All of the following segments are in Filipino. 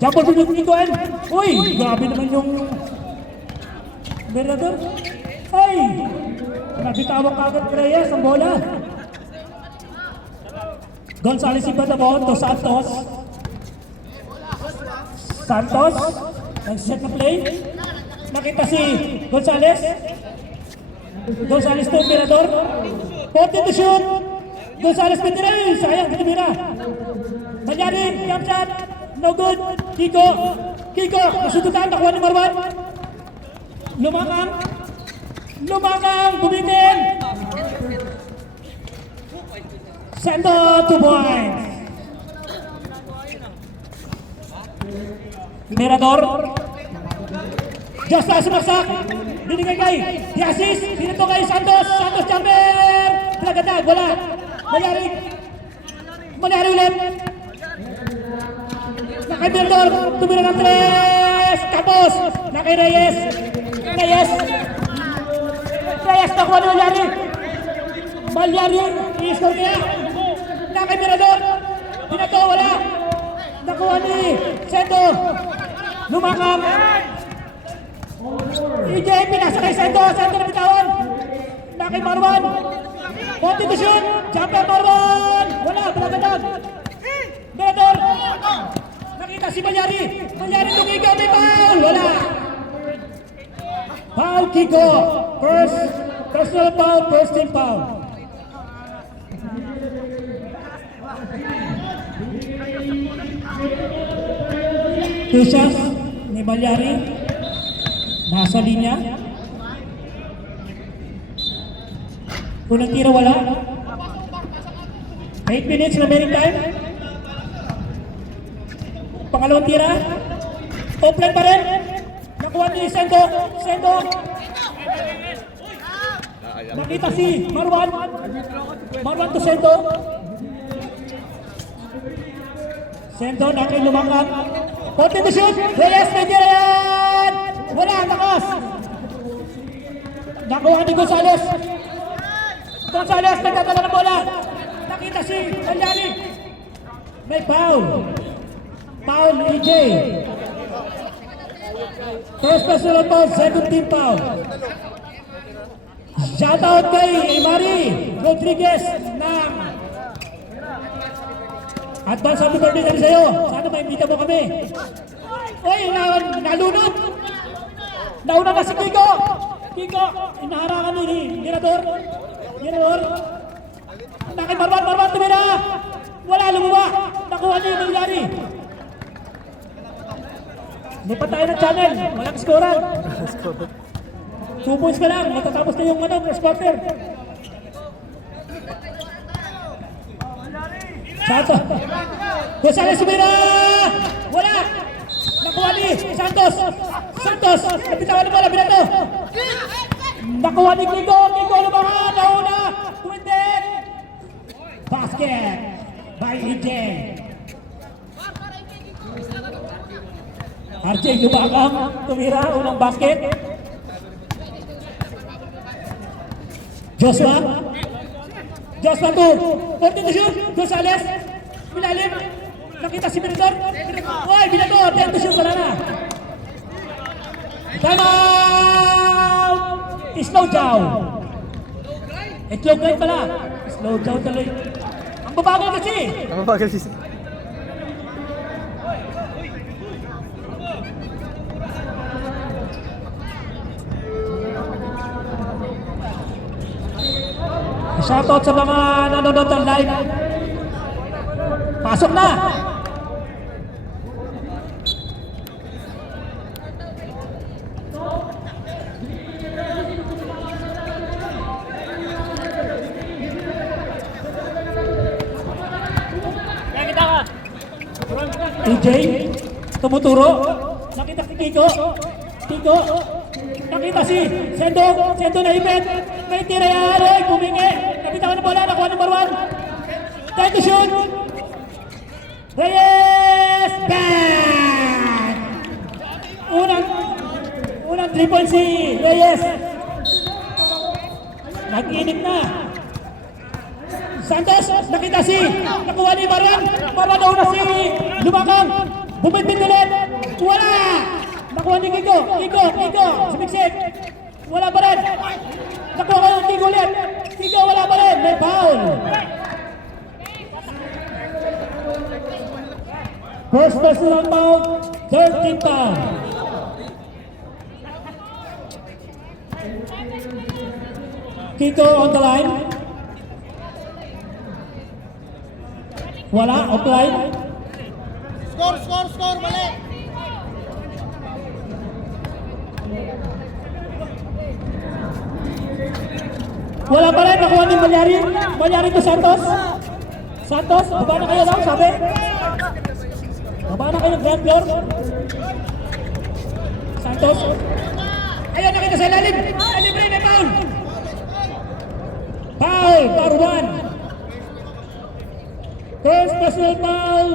Jump ball pinag Nicoen. Uy, grabe naman yung Bernador. Ay! Nabitawang kagad Reyes ang bola. Gonzales iba na ball to Santos. Santos. Nag-set na play. Nakita si Gonzales. Gonzales to Bernador. 40 to shoot. Gonzales Peterel. Sayang, kitimira. Manyarin, jump shot. No good. Kiko. Kiko. Nasututan. Nakuha ni Marwan. Lumangang. Lumangang. Bumitin. Sendo 2 points. Mirador. Josta sumaksak. Binigay kay Diasis. Pinito kay Santos. Santos jumper. Pinaganda. Wala. Malyari. Malyari ulit. Nakay Mirador. Tumira ng 3. Tapos. Nakay Reyes. Reyes. Reyes. Nakuha ni Malyari. Malyari. I-score niya. Nakay Mirador. Pinato. Wala. Nakuha ni Sendo. Lumakam. EJ pinasa kay Sendo. Sendo na bitawan. Nakay Marwan. 40 to shoot. Jumper Marwan. Wala. Pinagandang. Mirador. Nakita si Malyari. Malyari Kiko. May foul. Wala. Foul Kiko. First personal foul. First team foul. Two shots ni Malyari. Nasa linya. Unang tira wala. 8 minutes remaining time. Pangalawang tira. Offline pa rin. Nakuha ni Sendo. Sendo. Nakita si Marwan. Marwan to Sendo. Sendo nakay Lumakam. 40 to shoot. Reyes may tira yan. Wala. Takas. Nakuha ni Gonzales. Gonzales nagdadala ng bola. Nakita si Malyari. May foul. Foul EJ. First personal foul, second team foul. Shoutout kay Imari Rodriguez ng advance happy birthday kami sa'yo. Sana maimbita mo kami. Uy, nalunod. Nauna na si Kiko. Kiko, inaharangan ni Mirador. Mirador. Nakay Marwan, Marwan tumira. Wala, lumuwa. Nakuha niya yung Malyari. Lipat tayo ng channel. Walang scorean. 2 points ka lang. Matatapos na yung first quarter. Santos. Gonzales sumira. Wala. Nakuha ni Santos. Santos. Napitawan ng bola. Binato. Nakuha ni Kiko. Kiko lumahan. Nauna. Twinted. Basket. By EJ. RJ lumakam. Tumira. Unang basket. Joshua. Joshua to 40 to shoot. Gonzales. Milalim. Nakita si Mirador. Uy, binato. 10 to shoot. Wala na. Time out. Slow down. Slow grind pala. Slow down tuloy. Ang babagal kasi. Ang babagal si... Shoutout sa mga nanonood ng live. Pasok na! EJ, tumuturo. Nakita si Kiko. Kiko. Nakita si Sendo. Sendo na ipit. May tira yan. Ay, bumingi. Napitawan ng bola. Nakuha ng Marwan. Time to shoot. Reyes. Bang! Unang 3 points si Reyes. Nag-inip na. Santos, nakita si, nakuha ni Marian. Para daw na si Lumakang. Bumibit ulit. Wala. Nakuha ni Kiko. Kiko. Sumiksik. Wala pa rin. Nakuha ka ng Kiko ulit. Kiko, wala pa rin. May foul. First personal foul, 13 foul. Kiko on the line. Wala, offline. Score, mali. Wala pa rin, nakuha ni Malyari. Malyari to Santos. Santos, baba na kayo daw, sabi. Baba na kayo, ground floor. Santos. Ayun, nakita sa ilalim. Libre na foul. Foul, par 1. First personal foul.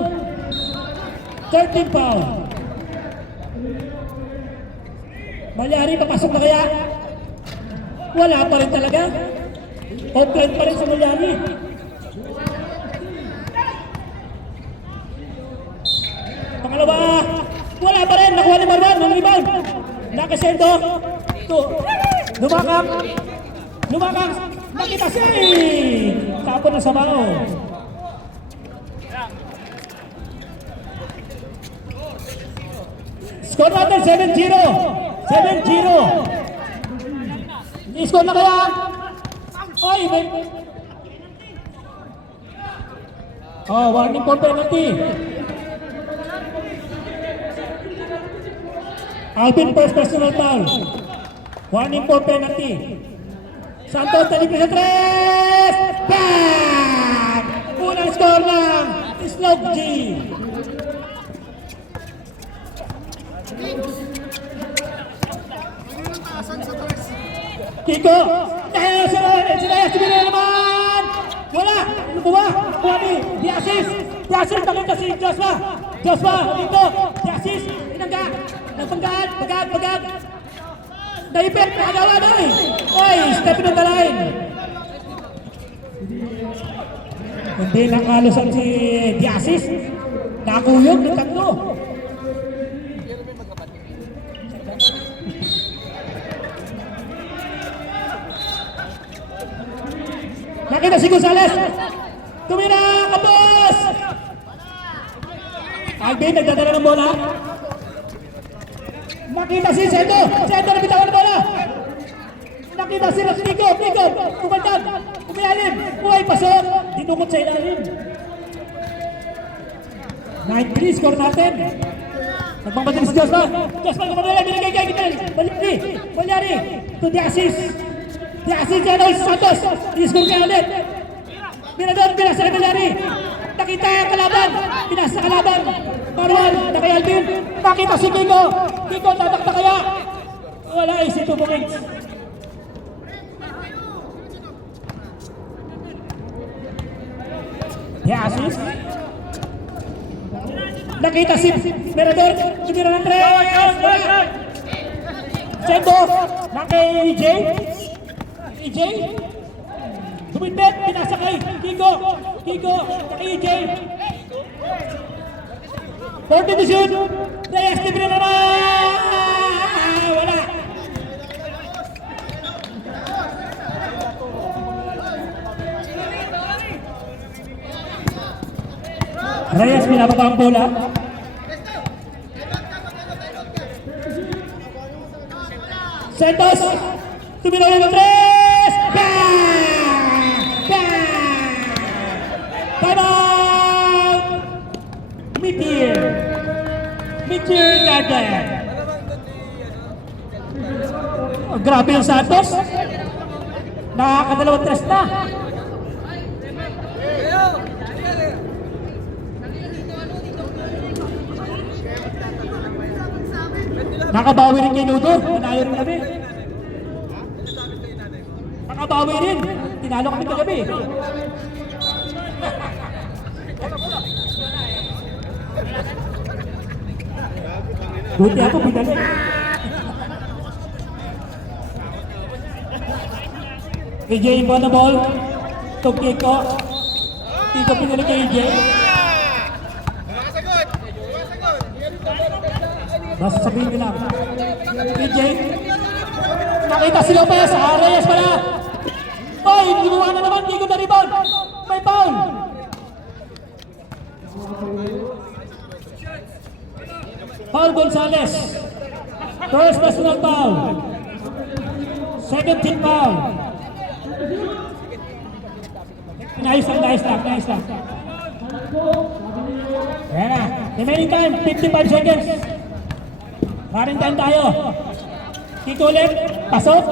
13 foul. Malyari, papasok na kaya? Wala pa rin talaga. Offline pa rin sa Malyari. Pangalawa, wala pa rin. Nakuha ni Marwan ng rebound. Nakasendo. Lumakang. Nakita si. Tapon na sa bao. Score natin 7-0. 7-0. I-score na kaya? Ay, may... warning for penalty. Alvin, first personal foul. Warning for penalty. Santos, talipin sa 3! Bang! Unang score ng Slope G. Kiko! Dahil sa Reyes, tumira naman! Wala! Ano ba? Kuha ni Diasis! Diasis, nakita si Joshua! Joshua, dito! Diasis, inangga! Bagag! Naipit, nakagawa na eh! Oy, step in the line! Hindi nakalusan si Diasis. Nakuyog ng tatlo. Nakita si Gonzales. Tumira, kapos! Alvin, nagdadala ng bola. Nakita si Sendo. Sendo na bitawan ng bola. Nakita si Nico. Kumandang. Umilalim. Uy, pasok. Dinukot sa ilalim. 9-3 score natin. Nagmamadali si Josman. Josman, kumadala. Binigay kay Gital. Malyari. To Diasis. Diasis yan ay Santos. I-score kaya ulit. Mirador, pinasa kay Malyari. Nakita ang kalaban. Pinasa kalaban. Marwan, na kay Alvin. Nakita si Kiko. Kiko, tatakta kaya. Wala eh, si 2 points. Diasis. Nakita si Mirador. Tumira ng 3. Sendo. Na kay EJ. EJ. Tumipit. Pinasa kay Kiko. Kay EJ. 40 to shoot. Reyes, tumira naman. Wala. Reyes, pinababa ang bola. Santos, tumira ng 3! Bang! Time out! Meteor Garden. Grabe yung Santos. Nakakadalawang 3 na. Nakabawi rin kay Nudo. Tinayo rin kami. Nakabawi rin. Tinalo kami kagabi. Buti ako, pinalo. AJ inbound the ball to Kiko. Kiko pinili kay AJ. Basta sabihin ko lang. AJ. Nakita si Lopez. Reyes pala. Oy, ginuha na naman. Kiko na rebound. May foul. Paul Gonzalez. First personal foul. Second team foul. Nice lang. Ayan na. Remaining time, 55 seconds. Maring time tayo. Kiko ulit. Pasok.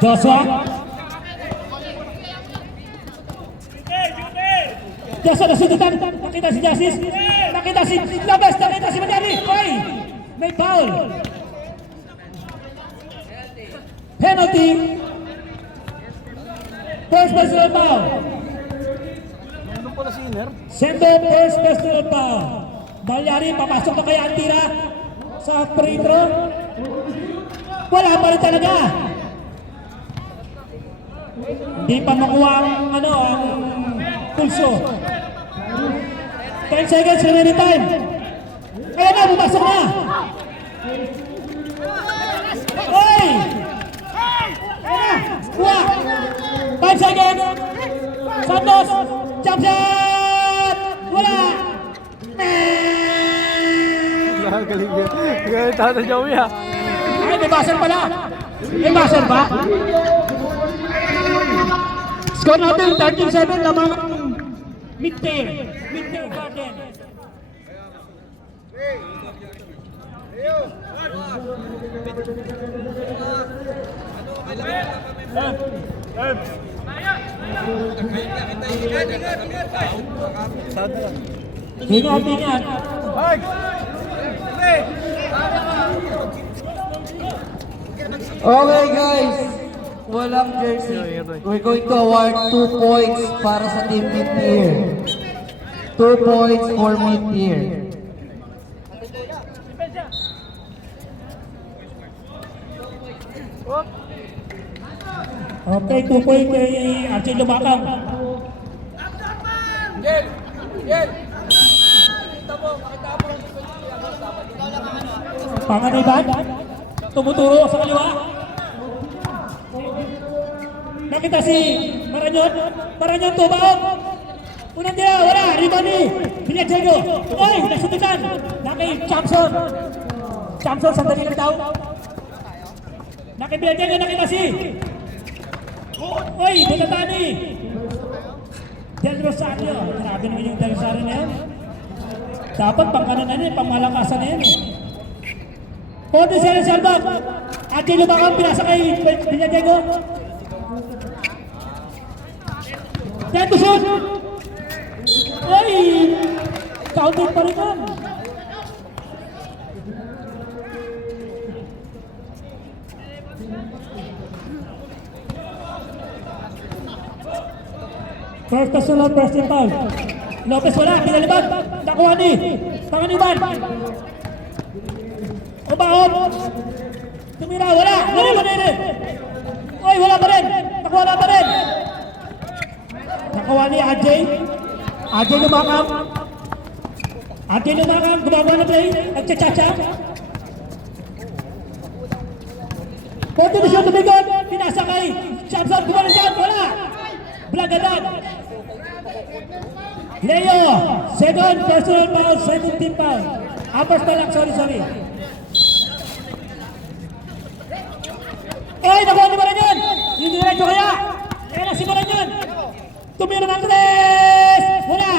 Joshua. Joshua nasudutan. Nakita si Jasis. Nakita si Lopez. Nakita si Madani. Oy! May foul. Penalty. First personal foul. Sendo first personal foul. Balyari, papasok na kaya ang tira sa free throw. Wala pa rin talaga. Hindi pa makuha ang pulso. 10 seconds remaining time. Kaya na, pumasok na. Oy! Kuha! 5 seconds. Santos, jump shot! Wala! Galing. Galing tayo na Joey ha. Ay, may buzzer pala. May buzzer ba? Score natin, 13-7, lamang mid-tier. Mid-tier garden. Ingat. Okay guys, walang jersey. We're going to award 2 points para sa team mid-tier. 2 points for mid-tier. Okay, 2 point kay Archie Lumakang. Panganiban, tumuturo sa kaliwa. Nakita si Maranyon tubaon. Unang tira, wala, rebound ni Villajego. Oy, nasubitan. Nakay Chamson. Chamson, sandali lang daw. Nakay Villajego, nakay Masi. Oy, Bulatani. Del Rosario. Grabe naman yung Del Rosario na yan. Dapat pangkanan na yan, pangmalakasan na yan. Ponte sa Salbag. At Lumakang pinasa kay Villajego. Yan to shoot. Oy! Counting pa rin yan. First personal, first team foul. Lopez wala, pinalibad. Nakuha ni Panganiban. Ubaon. Tumira, wala. Wala pa rin. Oy, wala pa rin. Nakuha pa rin. Nakuha ni Ajay. Ajay Lumakang. Ajay Lumakang, gumagawa na play. Nagchachacha. Ponte na siya tumigon. Pinasa kay Chamson. Gumawa dyan. Wala. Blagadan. Leo. Second personal foul. Second team foul. Uppers pa lang. Sorry. Ay, nakuha ni Maranyon. Yung diretso kaya. Kaya na si Maranyon. Tumira ng tres. Wala.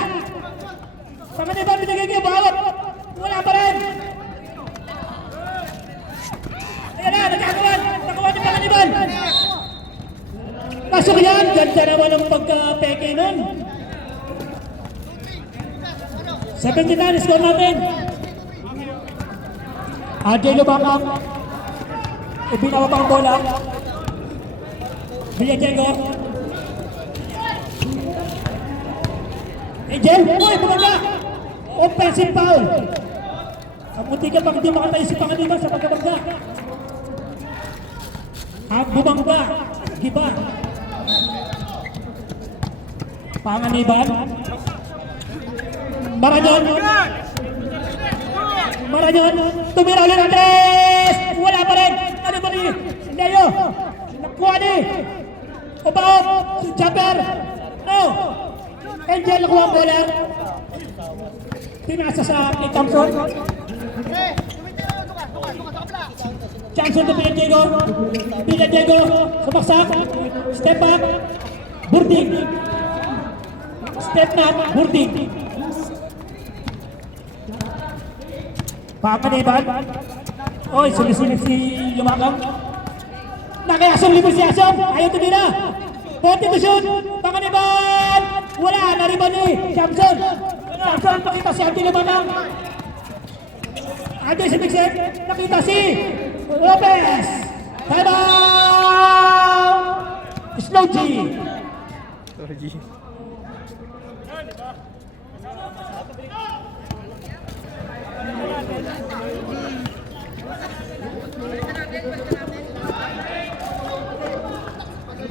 Panganiban, binigay niya. Bawat. Wala pa rin. Ayan na, nagkakawan. Nakuha ni Panganiban. Pasok yan. Ganda naman ang pagka-peke nun. 79, score natin. Ajay Lumakang. Ibinawa pa ang bola. Villajego. Angel, uy, bumaga! Offensive foul. Ang munti ka pang hindi makatayo si Panganiban sa pagkabangga. Bumangga. Giba. Panganiban. Maranyon. Maranyon. Tumira ulit Andres. Wala pa rin. Ano ba rin? Leo. Nakuha ni. Ubaon. Jumper. No. Angel nakuha ang bola. Pinasa sa kay Thompson. Johnson to Diego. Diego. Sumaksak. Step back. Burding. Step back. Burding. Panganiban. Oy, sulit-sulit si Lumakang. Nakayasong libo si Asom. Ayaw tumira. 40 to shoot. Panganiban. Wala. Nariban ni Johnson. Johnson nakita si Andy Lumakang. Andy si Mixer. Nakita si Lopez. Time out. Slow G.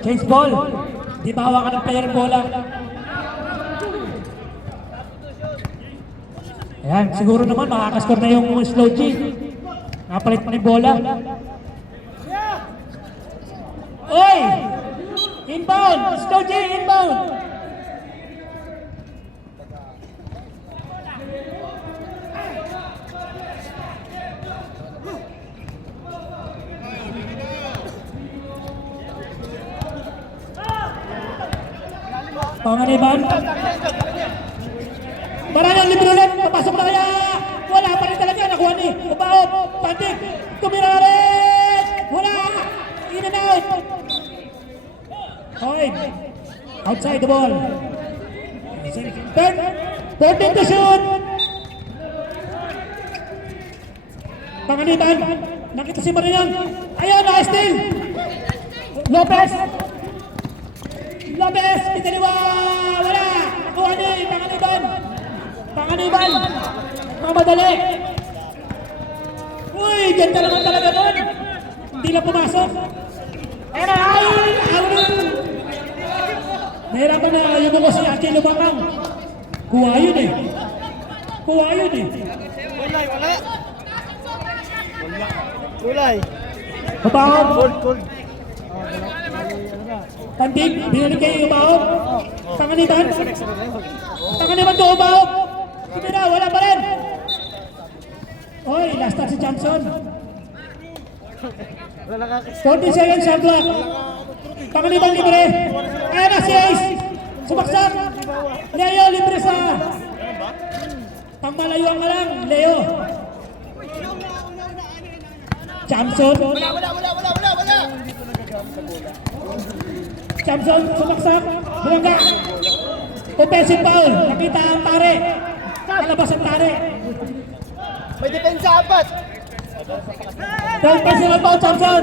Change ball. Di ba hawakan ng player bola? Ayan, siguro naman makakascore na yung Slow G. Napalit pa ng bola. Oy! Inbound! Slow G, inbound! Panganiban. Maranyon libre ulit. Papasok na kaya. Wala pa rin talaga. Nakuha ni Ubaon. Pantik. Tumira rin. Wala. In and out. Okay. Outside the ball. 14 to shoot. Panganiban. Nakita si Maranyon. Ayun. Na-steal. Lopez. Lopez, pinaliwa, wala, nakuha ni Panganiban. Panganiban, mamadali. Uy, ganda naman talaga doon. Hindi lang pumasok. Era, ay, nahirapan na yung buko si Ate Lumakang. Kuha yun eh. Kuha yun eh. Wala. Kulay. Babawag. Cold. Pandig, binalik kayo Ubaon. Panganiban. Panganiban to Ubaon. Tumira, wala pa rin. Oy, last touch si Johnson. 40 seconds shot clock. Panganiban libre. Ayan na si Ace. Sumaksak. Leo libre sa pangmalayuan ka lang. Leo. Johnson. Wala. Johnson, sumaksak, bumangga. Offensive foul, nakita ang tare. Kalabas ang tare. May depensa apat. Personal foul, Johnson.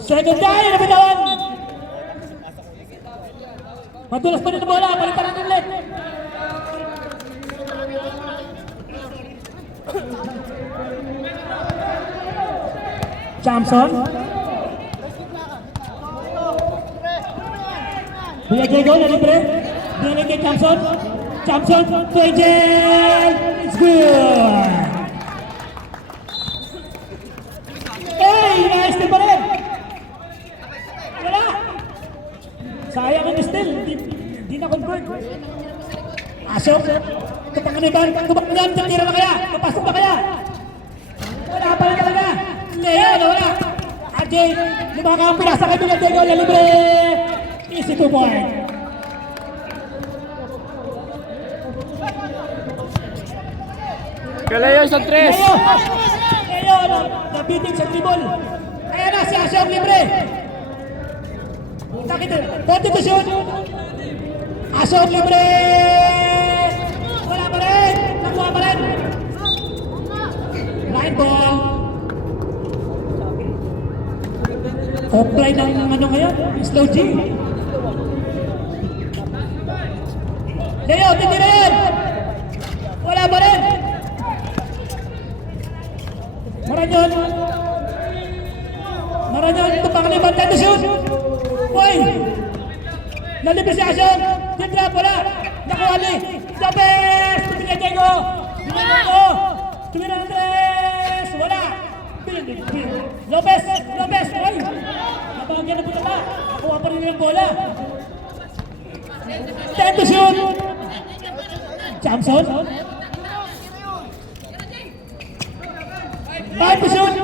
Second die, nabitawan. Madulas pa rin ang bola, palitan natin ulit. Johnson. Diego na libre. Binalik kay Johnson. Johnson to Angel. It's good. Hey, nice din pa rin. Wala. Sayang ang steal. Hindi na convert. Asok. Kapanganiban. Kapanganiban. Tira na kaya. Papasok na kaya. Wala pa rin talaga. Leo na wala. Ajay. Lumakang pinasa kay Diego na libre. Easy 2 point. Kalayo sa 3. Leo, nabitin sa tribol. Ayan na si Asyong libre. Nakita, 40 to shoot. Asyong libre. Wala pa rin. Nakuha pa rin. Line ball. Offline ng ano ngayon? Slow G. Leo, titirin! Wala pa rin! Maranyon. Maranyon, tumpang ni Bantay to shoot. Uy! Nalipis si Asyong. Tindra, wala. Nakuha ni Lopez. Tumina Diego. Tumina Andres. Wala. Lopez. Lopez. Uy! Nabagyan na po na. Nakuha pa rin yung bola. 10 to shoot. Samson. 5 to shoot.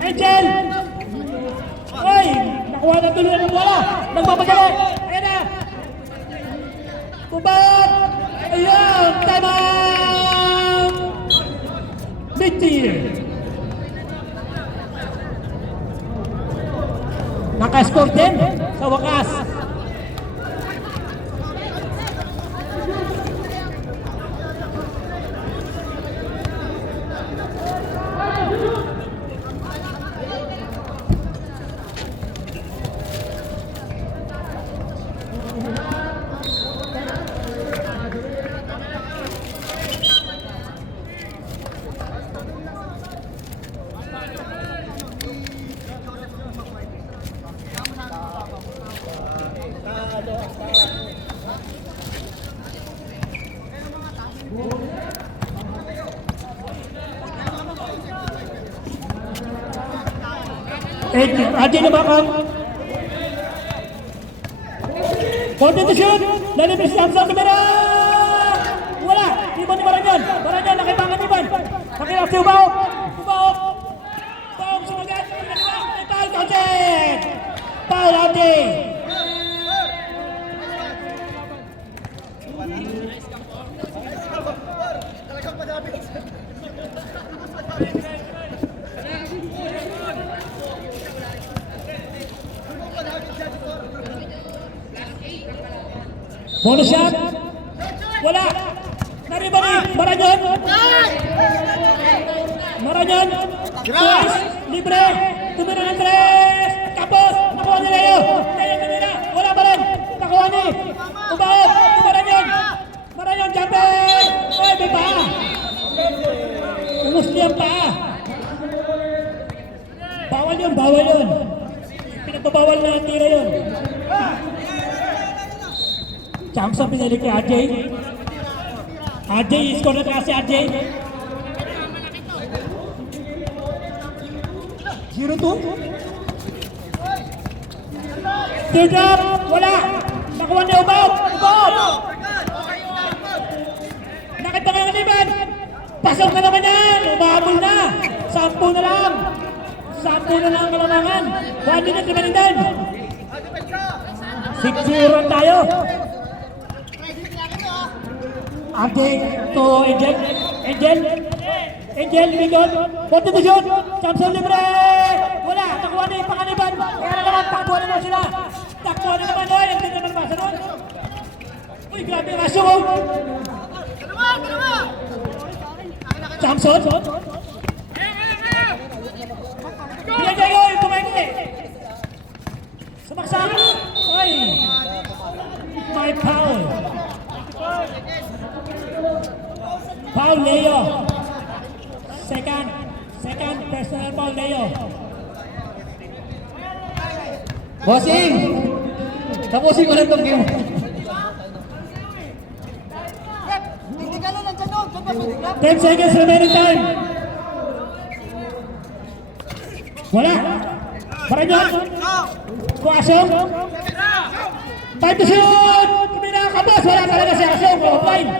Angel. Ay, nakuha na tuloy ng bola. Nagpapadala. Ayan na. Kubat. Ayan, time out. Mid-tier. Naka-score din sa wakas. Adi na bakang. Konti to shoot. Nalipis si Samson kamera. Wala. Iban ni Maranyon. Maranyon nakibangan Iban. Nakilap si Ubao. Ubao. Ubao sumagat. May foul counted. Foul Adi. Bonus shot. Wala. Nariba ni Maranyon. Maranyon. Twice. Libre. Tumira ng tres. Tapos. Nakuha ni Leo. Leo tumira. Wala pa rin. Nakuha ni Ubaot. Maranyon. Maranyon jumper. Ay, may paa. Umusli ang paa. Bawal yun. Bawal yun. Pinagbabawal na ang tira yun. Samson pinili kay RJ. RJ, score na kasi RJ. 0-2. Teardrop, wala. Nakuha ni Ubaw. Ubaw. Nakita nga ng Liban. Pasok na naman yan. Umabol na. 10 na lang. 10 na lang kalamangan. 1 minute remaining time. 6-0 tayo. Ate to Angel. Angel, Miguel. Konti to shoot. Samson libre. Wala. Nakuha ni Panganiban. Kaya naman, takbuhan na sila. Takbuhan na naman. Oy, ang ganda naman basa nun. Uy, grabe ang asyo. Samson. Pinagay ko. Tumayin. Sumaksak. Uy. My foul. Foul Leo. Second personal foul Leo. Bossing! Tapusin ko lang itong game. Hindi ka lang nandiyan doon. Diyan ba pag 10 seconds remaining time. Wala. Maranyon. Kuasong. 5 to shoot. Tumira ka boss. Wala talaga si Asong. Offline.